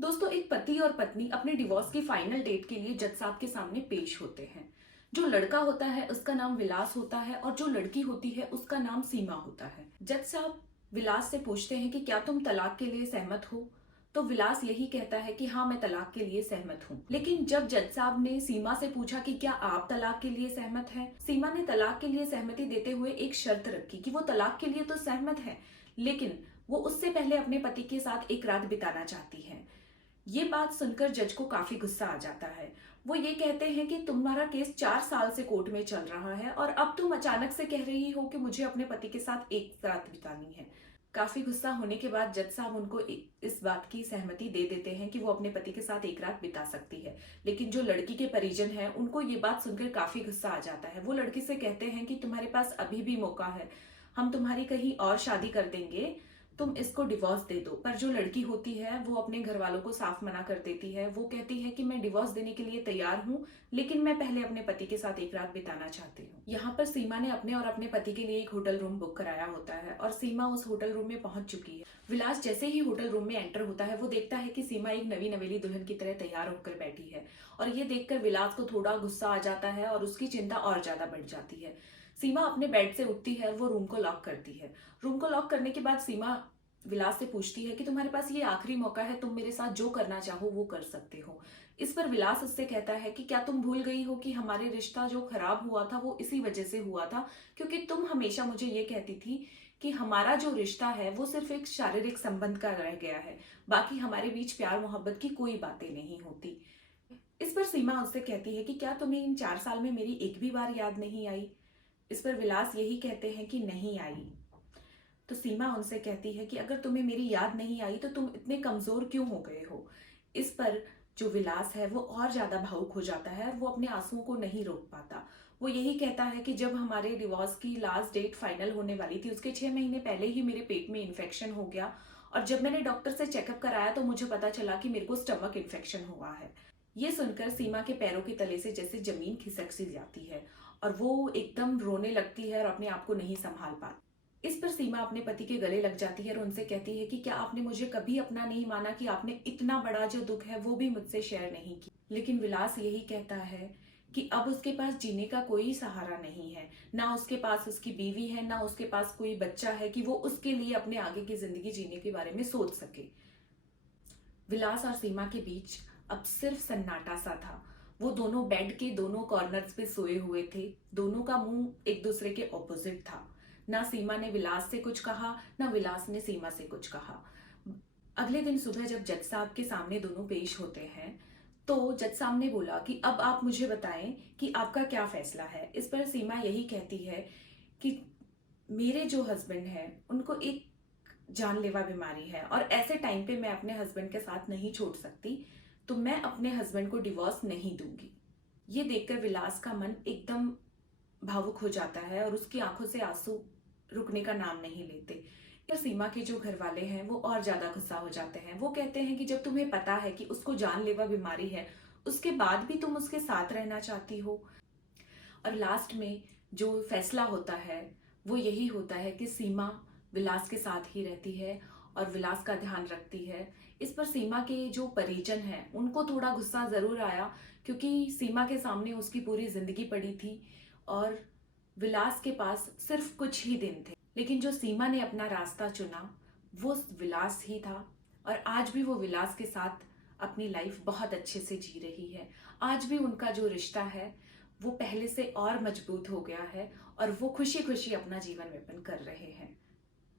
दोस्तों, एक पति और पत्नी अपने डिवोर्स की फाइनल डेट के लिए जज साहब के सामने पेश होते हैं। जो लड़का होता है उसका नाम विलास होता है और जो लड़की होती है उसका नाम सीमा होता है। जज साहब विलास से पूछते हैं कि क्या तुम तलाक के लिए सहमत हो। तो विलास यही कहता है कि हाँ, मैं तलाक के लिए सहमत हूँ। लेकिन जब जज साहब ने सीमा से पूछा कि क्या आप तलाक के लिए सहमत हैं, सीमा ने तलाक के लिए सहमति देते हुए एक शर्त रखी कि वो तलाक के लिए तो सहमत है, लेकिन वो उससे पहले अपने पति के साथ एक रात बिताना चाहती है। ये बात सुनकर जज को काफी गुस्सा आ जाता है। वो ये कहते हैं कि तुम्हारा केस 4 साल से कोर्ट में चल रहा है और अब तुम अचानक से कह रही हो कि मुझे अपने पति के साथ एक रात बितानी है। काफी गुस्सा होने के बाद जज साहब उनको इस बात की सहमति दे देते हैं कि वो अपने पति के साथ एक रात बिता सकती है। लेकिन जो लड़की के परिजन हैं उनको ये बात सुनकर काफी गुस्सा आ जाता है। वो लड़की से कहते हैं कि तुम्हारे पास अभी भी मौका है, हम तुम्हारी कहीं और शादी कर देंगे, तुम इसको डिवोर्स दे दो। पर जो लड़की होती है वो अपने घर वालों को साफ मना कर देती है। वो कहती है कि मैं डिवोर्स देने के लिए तैयार हूँ, लेकिन मैं पहले अपने पति के साथ एक रात बिताना चाहती हूँ। यहाँ पर सीमा ने अपने और अपने पति के लिए एक होटल रूम बुक कराया होता है और सीमा उस होटल रूम में पहुंच चुकी है। विलास जैसे ही होटल रूम में एंटर होता है वो देखता है कि सीमा एक नवी नवेली दुल्हन की तरह तैयार होकर बैठी है और ये देखकर विलास को थोड़ा गुस्सा आ जाता है और उसकी चिंता और ज्यादा बढ़ जाती है। सीमा अपने बेड से उठती है और वो रूम को लॉक करती है। रूम को लॉक करने के बाद सीमा विलास से पूछती है कि तुम्हारे पास ये आखिरी मौका है, तुम मेरे साथ जो करना चाहो वो कर सकते हो। इस पर विलास उससे कहता है कि क्या तुम भूल गई हो कि हमारे रिश्ता जो खराब हुआ था वो इसी वजह से हुआ था, क्योंकि तुम हमेशा मुझे ये कहती थी कि हमारा जो रिश्ता है वो सिर्फ एक शारीरिक संबंध का रह गया है, बाकी हमारे बीच प्यार मोहब्बत की कोई बातें नहीं होती। इस पर सीमा उससे कहती है कि क्या तुम्हें इन 4 साल में मेरी एक भी बार याद नहीं आई। इस पर विलास यही कहते हैं कि नहीं आई। तो सीमा उनसे कहती है कि अगर तुम्हें मेरी याद नहीं आई तो तुम इतने कमजोर क्यों हो गए हो। इस पर जो विलास है वो और ज्यादा भावुक हो जाता है, वो अपने आंसुओं को नहीं रोक पाता। वो यही कहता है कि जब हमारे डिवोर्स की लास्ट डेट फाइनल होने वाली थी उसके 6 महीने पहले ही मेरे पेट में इन्फेक्शन हो गया और जब मैंने डॉक्टर से चेकअप कराया तो मुझे पता चला कि मेरे को स्टमक इन्फेक्शन हुआ है। ये सुनकर सीमा के पैरों के तले से जैसे जमीन खिसक सी जाती है और वो एकदम रोने लगती है और अपने आप को नहीं संभाल पाती। इस पर सीमा अपने पति के गले लग जाती है और उनसे कहती है कि क्या आपने मुझे कभी अपना नहीं माना, कि आपने इतना बड़ा जो दुख है वो भी मुझसे शेयर नहीं की। लेकिन विलास यही कहता है कि अब उसके पास जीने का कोई सहारा नहीं है, ना उसके पास उसकी बीवी है, ना उसके पास कोई बच्चा है कि वो उसके लिए अपने आगे की जिंदगी जीने के बारे में सोच सके। विलास और सीमा के बीच अब सिर्फ सन्नाटा सा था। वो दोनों बेड के दोनों कॉर्नर्स पे सोए हुए थे। दोनों का मुंह एक दूसरे के ऑपोजिट था। ना सीमा ने विलास से कुछ कहा, ना विलास ने सीमा से कुछ कहा। अगले दिन सुबह जब जज साहब के सामने दोनों पेश होते हैं तो जज साहब ने बोला कि अब आप मुझे बताएं कि आपका क्या फैसला है। इस पर सीमा यही कहती है कि मेरे जो हस्बैंड हैं उनको एक जानलेवा बीमारी है और ऐसे टाइम पे मैं अपने हस्बैंड के साथ नहीं छोड़ सकती, तो मैं अपने हस्बैंड को डिवोर्स नहीं दूंगी। ये देखकर विलास का मन एकदम भावुक हो जाता है और उसकी आंखों से आंसू रुकने का नाम नहीं लेते। पर सीमा के जो घर वाले हैं वो और ज्यादा गुस्सा हो जाते हैं। वो कहते हैं कि जब तुम्हें पता है कि उसको जानलेवा बीमारी है, उसके बाद भी तुम उसके साथ रहना चाहती हो। और लास्ट में जो फैसला होता है वो यही होता है कि सीमा विलास के साथ ही रहती है और विलास का ध्यान रखती है। इस पर सीमा के जो परिजन हैं उनको थोड़ा गुस्सा जरूर आया, क्योंकि सीमा के सामने उसकी पूरी जिंदगी पड़ी थी और विलास के पास सिर्फ कुछ ही दिन थे। लेकिन जो सीमा ने अपना रास्ता चुना वो विलास ही था और आज भी वो विलास के साथ अपनी लाइफ बहुत अच्छे से जी रही है। आज भी उनका जो रिश्ता है वो पहले से और मजबूत हो गया है और वो खुशी खुशी अपना जीवन यापन कर रहे हैं।